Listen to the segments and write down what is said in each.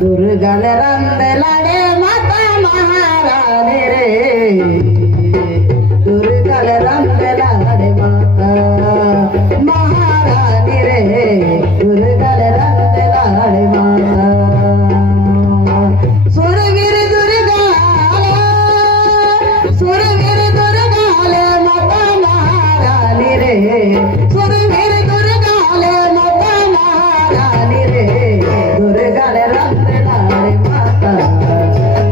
दुर्गाले रंदलाडे माता महाराणी रे दुर्गाले रंदलाडे माता महाराणी रे दुर्गाले रंदलाडे माता सुरगिरी दुर्गाले माता महाराणी रे सुरगिरी दुर्गाले माता महाराणी रे दुर्गाले रंदलाडे माता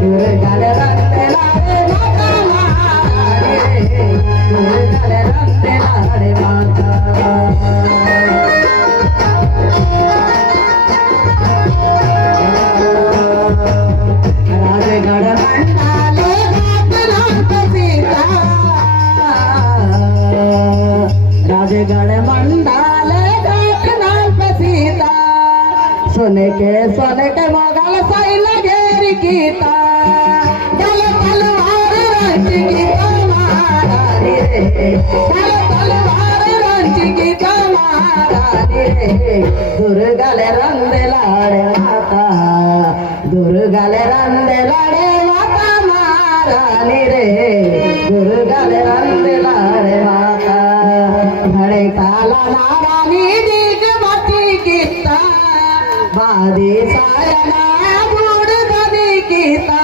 दुर्गाले रंदलाडे माता महाराणी रे दुर्गाले रंदलाडे माता राजगड मंडाले घातलांत सीता राजगड मंडाले घातलांत सीता सोने के मोगल साइल घेरी गीता गल तलवार रंच गीता महारानी रे गल तलवार रंच गीता महारानी रे दुर्गाले रंदलाडे माता दुर्गाले रंदलाडे माता महारानी रे दुर्गाले रंदलाडे माता घडे काला नारानी दीग मती गीता बादी सायना बूड गदी गीता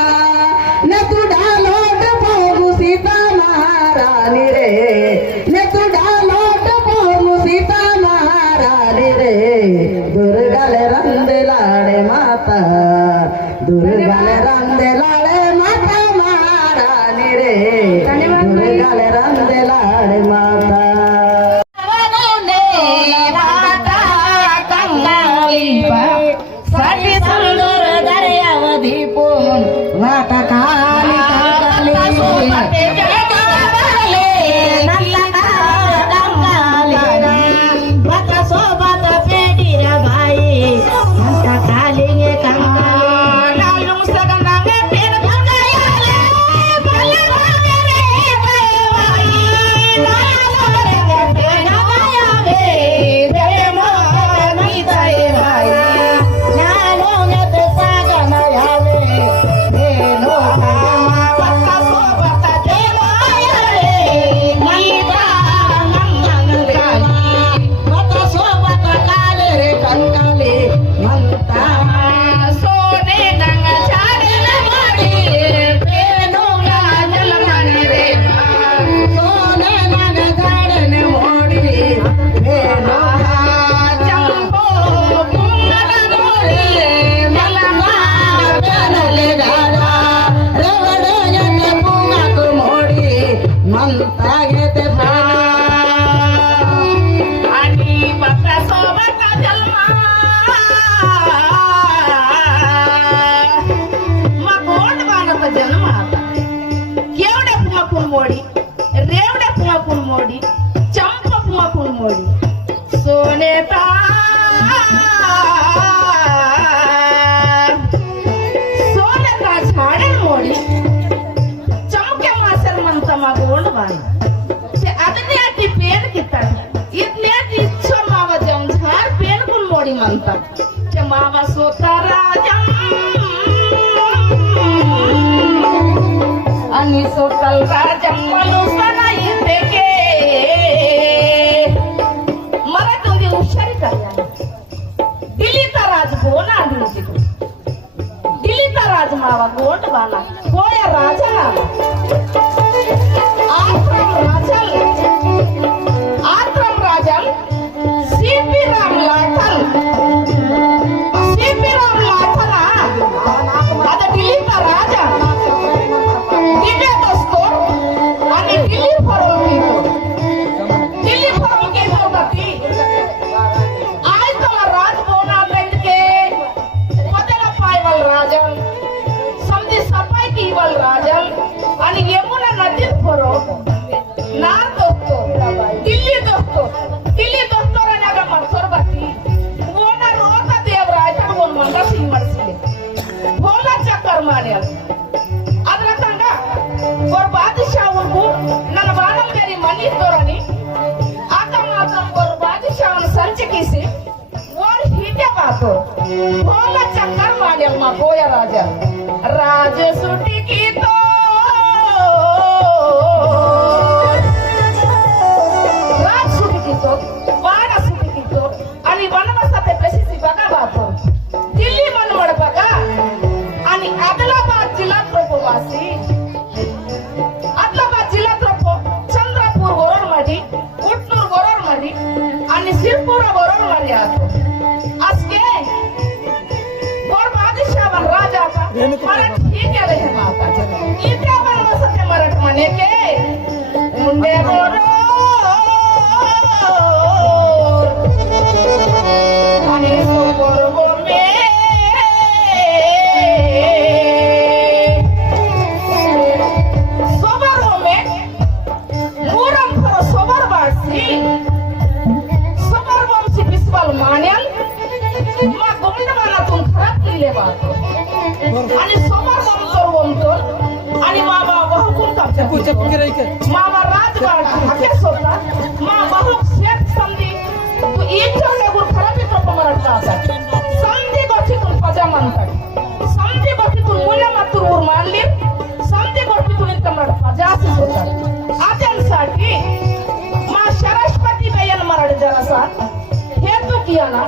न तुडा लोट पोगु सीता महारानी रे न तुडा लोट पोगु सीता महारानी रे दुर्गाले रंदलाडे माता दुर्गाले रंदलाडे माता महारानी रे दुर्गाले रंदलाडे माता साठी सुंदर दर्यावधी पोन वाटा काली सोबत पेटीरा बाई म्हणता काली मावा सोता राजा आणि सोतल राजा मनुष्याला येते मला तुम्ही हुशारी करा दिल्लीचा राज कोण आणून दिल्लीचा राज मावा गोट बाला कोया राजा आश्रम राजल सीपी राम लाठल आता दिल्लीचा राजा दिल्लीत असतो आणि दिल्ली फरवून घेतो होता ती आज त्याला राजभवन के पदेला पायवल राजन समधी सफाई कीवल राजन आणि यमुना नदीत फरो ना दोस्तो दिल्ली दोस्तो रण्यागा मनसोर बाती ओना रोता देव राजन ओन मंगा सिंह मरसिले भोला चक्कर मार्याल अदर संग और बादशाह उनको ನನ್ನ ಬಾಣಲ್ ಮೇರಿ ಮನಿ ತೋರನಿ ಆತ ಮಾತ್ರ और बादशाह संच कीसी और हिटे बातो भोला चक्कर मार्याल माकोया राजा राज सुटी की तो राज सुटी की तो वाडा सुटी की तो आणि वनवासाचे प्रसिद्धी बघा बापू दिल्ली मनवड बघा आणि आदिलाबाद जिल्हा प्रभुवासी आदिलाबाद जिल्हा प्रभु चंद्रपूर वरोरमडी उटनूर वरोरमडी आणि सिरपूर वरोरमडी आतो असके गोड बादशाह बन राजा का मराठी केले हे माता इथे बन बसते मराठ म्हणे के मुंडे बोरो आणि सोबर गोमे सोबर गोमे मूरम खरो सोबर बासी सोबर वंशी बिस्वल मान्याल मा गोंडवानातून खराब केले बातो आणि सोबर वंतोर आणि मामा बहुकुल कापच्या मामा राजवाड हाकेस होता मा बहुक शेत संधी तू इच्छा लगून खराबी कप मराठा असा संधी गोष्टीतून पजा म्हणतात संधी गोष्टीतून मुल्या मातूर उर मानली संधी गोष्टीतून इतकं मराठ पजा असेच होतात आत्यांसाठी मा सरस्वती बेयन मराठ जरासा हे तू किया ना